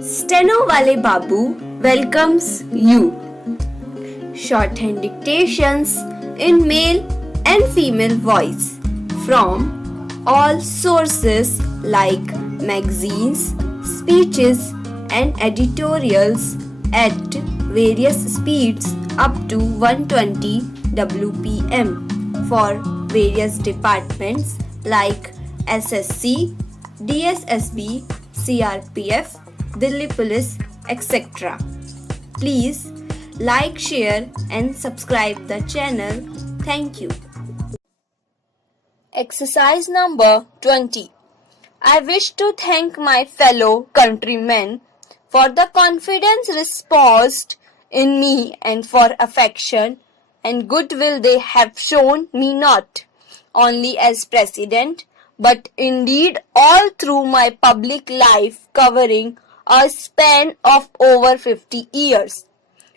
Steno Wale Babu welcomes you. Shorthand dictations in male and female voice from all sources like magazines, speeches, and editorials at various speeds up to 120 WPM for various departments like SSC, DSSB, CRPF, Delhi Police, etc. Please like, share, and subscribe the channel. Thank you. Exercise number 20. I wish to thank my fellow countrymen for the confidence reposed in me and for affection and goodwill they have shown me not only as president but indeed all through my public life covering a span of over 50 years.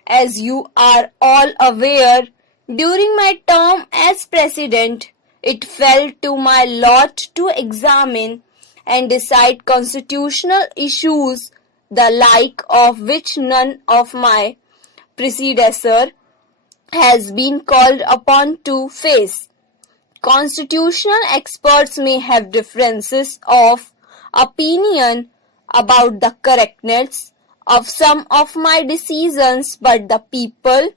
As you are all aware, during my term as president, it fell to my lot to examine and decide constitutional issues the like of which none of my predecessor has been called upon to face. Constitutional experts may have differences of opinion about the correctness of some of my decisions, but the people,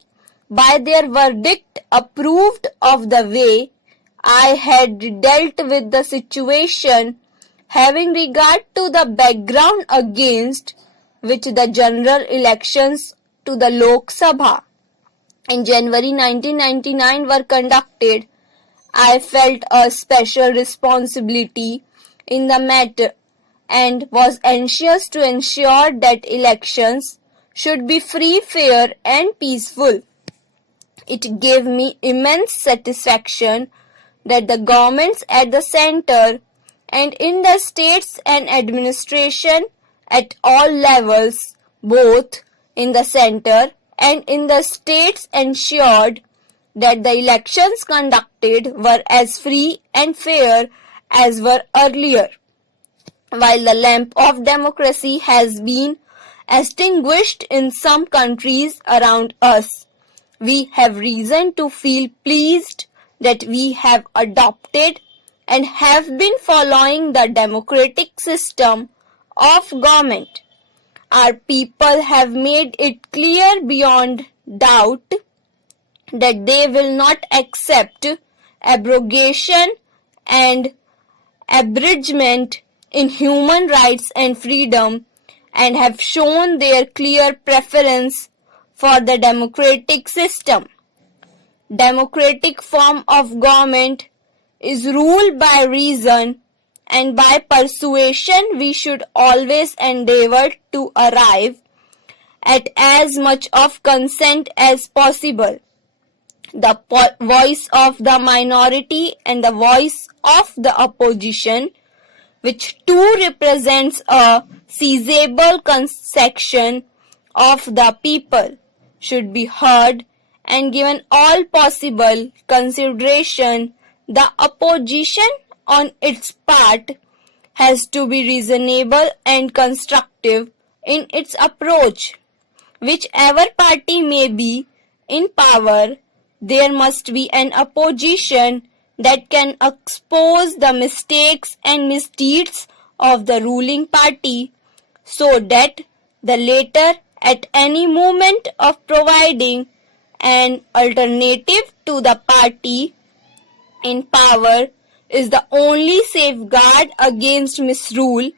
by their verdict, approved of the way I had dealt with the situation, having regard to the background against which the general elections to the Lok Sabha in January 1999 were conducted. I felt a special responsibility in the matter and was anxious to ensure that elections should be free, fair, and peaceful. It gave me immense satisfaction that the governments at the center and in the states and administration at all levels, both in the center and in the states, ensured that the elections conducted were as free and fair as were earlier. While the lamp of democracy has been extinguished in some countries around us, we have reason to feel pleased that we have adopted and have been following the democratic system of government. Our people have made it clear beyond doubt that they will not accept abrogation and abridgment in human rights and freedom and have shown their clear preference for the democratic system. Democratic form of government is ruled by reason, and by persuasion we should always endeavor to arrive at as much of consent as possible. The voice of the minority and the voice of the opposition, which too represents a sizable section of the people, should be heard and given all possible consideration. The opposition, on its part, has to be reasonable and constructive in its approach. Whichever party may be in power, there must be an opposition that can expose the mistakes and misdeeds of the ruling party, so that the latter, at any moment of providing an alternative to the party in power, is the only safeguard against misrule.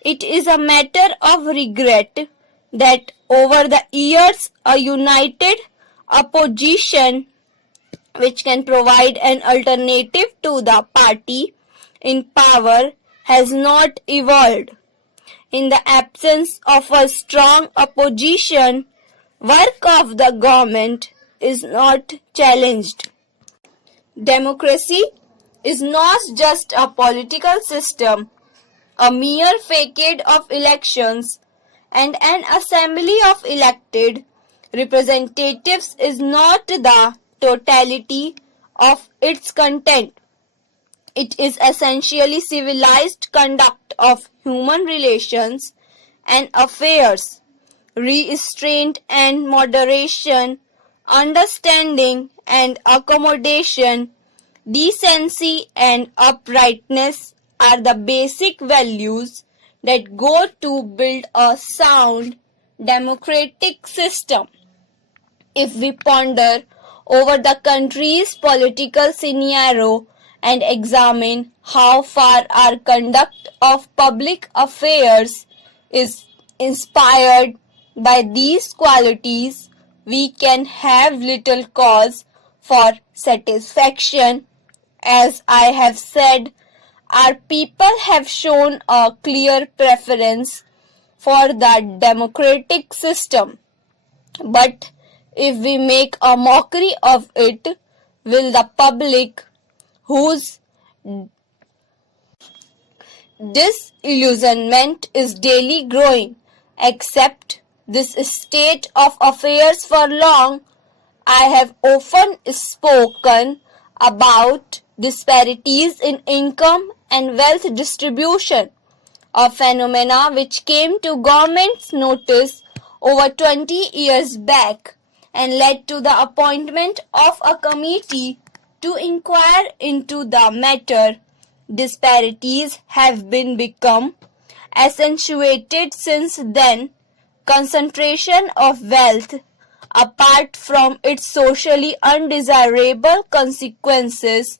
It is a matter of regret that over the years a united opposition which can provide an alternative to the party in power has not evolved. In the absence of a strong opposition, work of the government is not challenged. Democracy is not just a political system, a mere facade of elections, and an assembly of elected representatives is not the totality of its content. It is essentially civilized conduct of human relations and affairs, restraint and moderation, understanding and accommodation, decency and uprightness are the basic values that go to build a sound democratic system. If we ponder over the country's political scenario and examine how far our conduct of public affairs is inspired by these qualities, we can have little cause for satisfaction. As I have said, our people have shown a clear preference for the democratic system. But if we make a mockery of it, will the public, whose disillusionment is daily growing, accept this state of affairs for long? I have often spoken about disparities in income and wealth distribution, a phenomena which came to government's notice over 20 years back and led to the appointment of a committee to inquire into the matter. Disparities have been become accentuated since then. Concentration of wealth, apart from its socially undesirable consequences,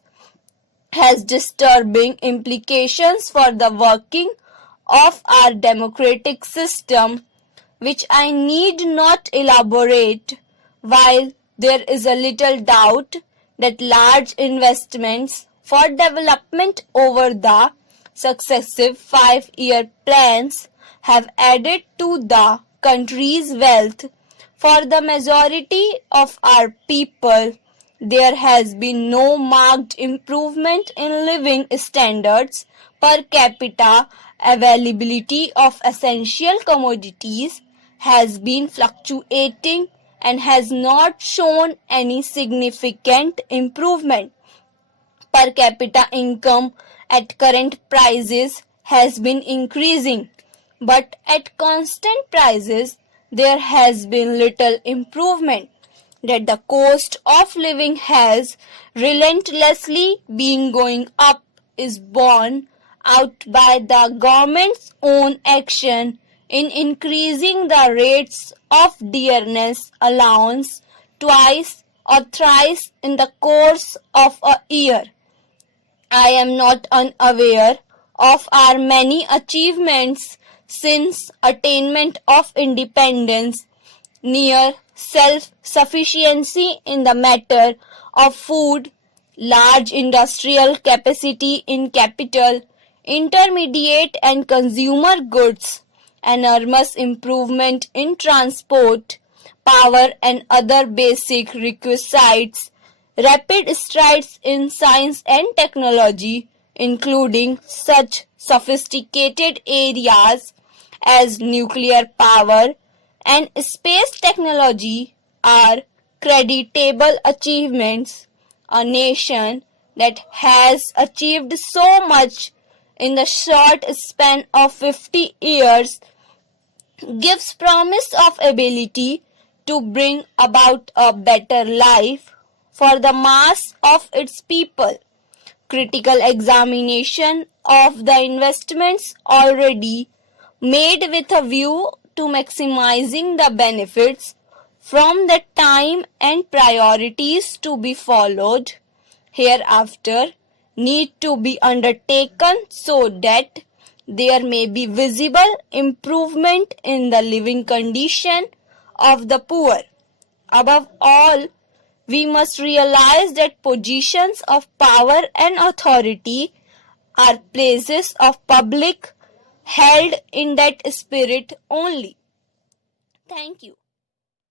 has disturbing implications for the working of our democratic system, which I need not elaborate. While there is a little doubt that large investments for development over the successive 5-year plans have added to the country's wealth, for the majority of our people, there has been no marked improvement in living standards per capita. Availability of essential commodities has been fluctuating and has not shown any significant improvement. Per capita income at current prices has been increasing, but at constant prices there has been little improvement. That the cost of living has relentlessly been going up is borne out by the government's own action in increasing the rates of dearness allowance twice or thrice in the course of a year. I am not unaware of our many achievements since attainment of independence, near self-sufficiency in the matter of food, large industrial capacity in capital, intermediate and consumer goods, enormous improvement in transport, power and other basic requisites, rapid strides in science and technology, including such sophisticated areas as nuclear power and space technology, are creditable achievements. A nation that has achieved so much in the short span of 50 years gives promise of ability to bring about a better life for the mass of its people. Critical examination of the investments already made with a view to maximizing the benefits from the time and priorities to be followed hereafter need to be undertaken so that there may be visible improvement in the living condition of the poor. Above all, we must realize that positions of power and authority are places of public held in that spirit only. Thank you.